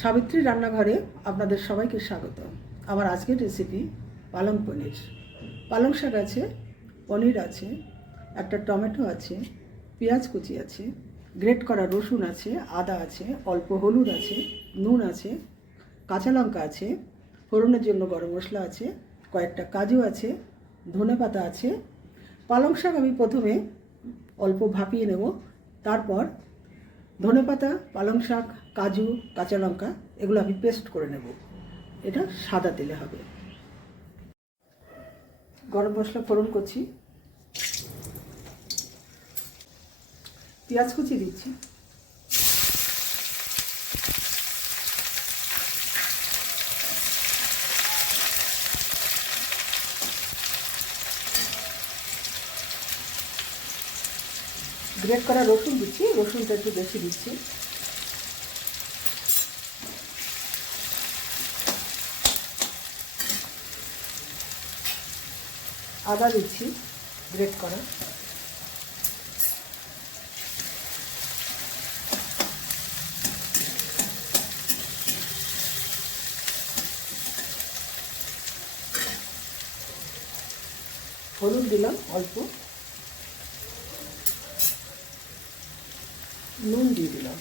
সাবিত্রী রান্নাঘরে আপনাদের সবাইকে স্বাগত। আমার আজকের রেসিপি পালং পনির। পালং শাক আছে, পনির আছে, একটা টমেটো আছে, পেঁয়াজ কুচি আছে, গ্রেট করা রসুন আছে, আদা আছে, অল্প হলুদ আছে, নুন আছে, কাঁচা লঙ্কা আছে, ফোড়নের জন্য গরম মশলা আছে, কয়েকটা কাজু আছে, ধনেপাতা আছে। পালং শাক আমি প্রথমে অল্প ভাপিয়ে নেব, তারপর ধনেপাতা, পালং শাক, কাজু, কাঁচা লঙ্কা এগুলো আমি পেস্ট করে নেব। এটা সাদা তেলে হবে। গরম মশলা ফোড়ন করছি, পেঁয়াজ কুচি দিচ্ছি, গ্রেট করা রসুন দিচ্ছি, রসুনটা একটু বেশি দিচ্ছি, আদা দিচ্ছি গ্রেট করা, হলুদ দিলাম অল্প, নুন দিয়ে দিলাম,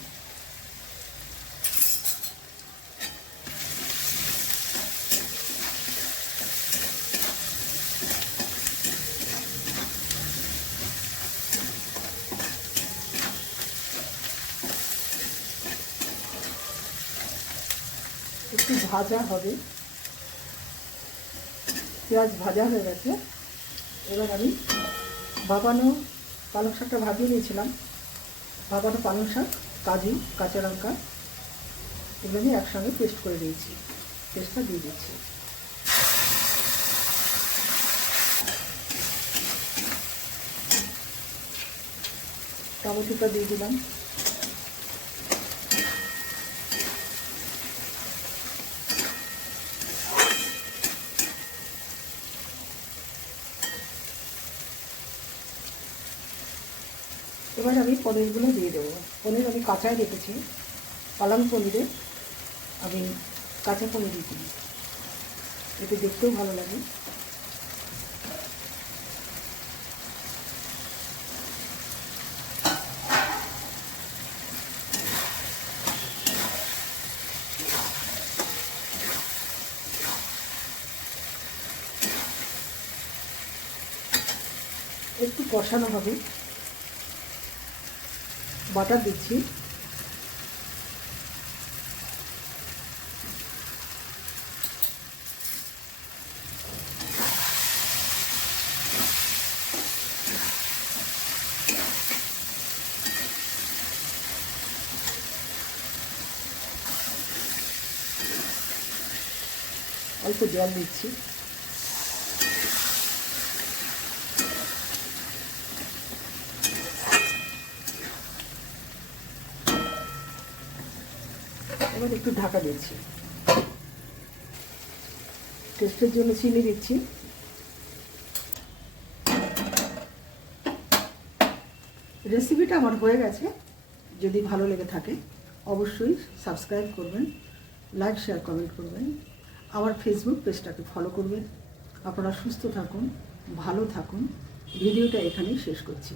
একটু ভাজা হবে। পেঁয়াজ ভাজা হয়ে গেছে, এবার আমি ভাপানো পালং শাকটা ভাপিয়ে নিয়েছিলাম, ভাপানো পালং শাক, কাজু, কাঁচা লঙ্কা এগুলো আমি একসঙ্গে পেস্ট করে দিয়েছি, পেস্টটা দিয়ে দিচ্ছি। টমেটোটা দিয়ে দিলাম, এবার আমি পনিরগুলো দিয়ে দেবো। পনির আমি কাঁচাই রেখেছি, পালং পনিরে আমি কাঁচা পনির দিই, এতে দেখতেও ভালো লাগে। একটু কষানো হবে, বাটার দিচ্ছি, অল্প জল দিচ্ছি, এবার একটু ঢাকা দিচ্ছি, টেস্টের জন্য চিনি দিচ্ছি। রেসিপিটা আমার হয়ে গেছে। যদি ভালো লেগে থাকে অবশ্যই সাবস্ক্রাইব করবেন, লাইক শেয়ার কমেন্ট করবেন, আমার ফেসবুক পেজটাকে ফলো করবেন। আপনারা সুস্থ থাকুন, ভালো থাকুন। ভিডিওটা এখানেই শেষ করছি।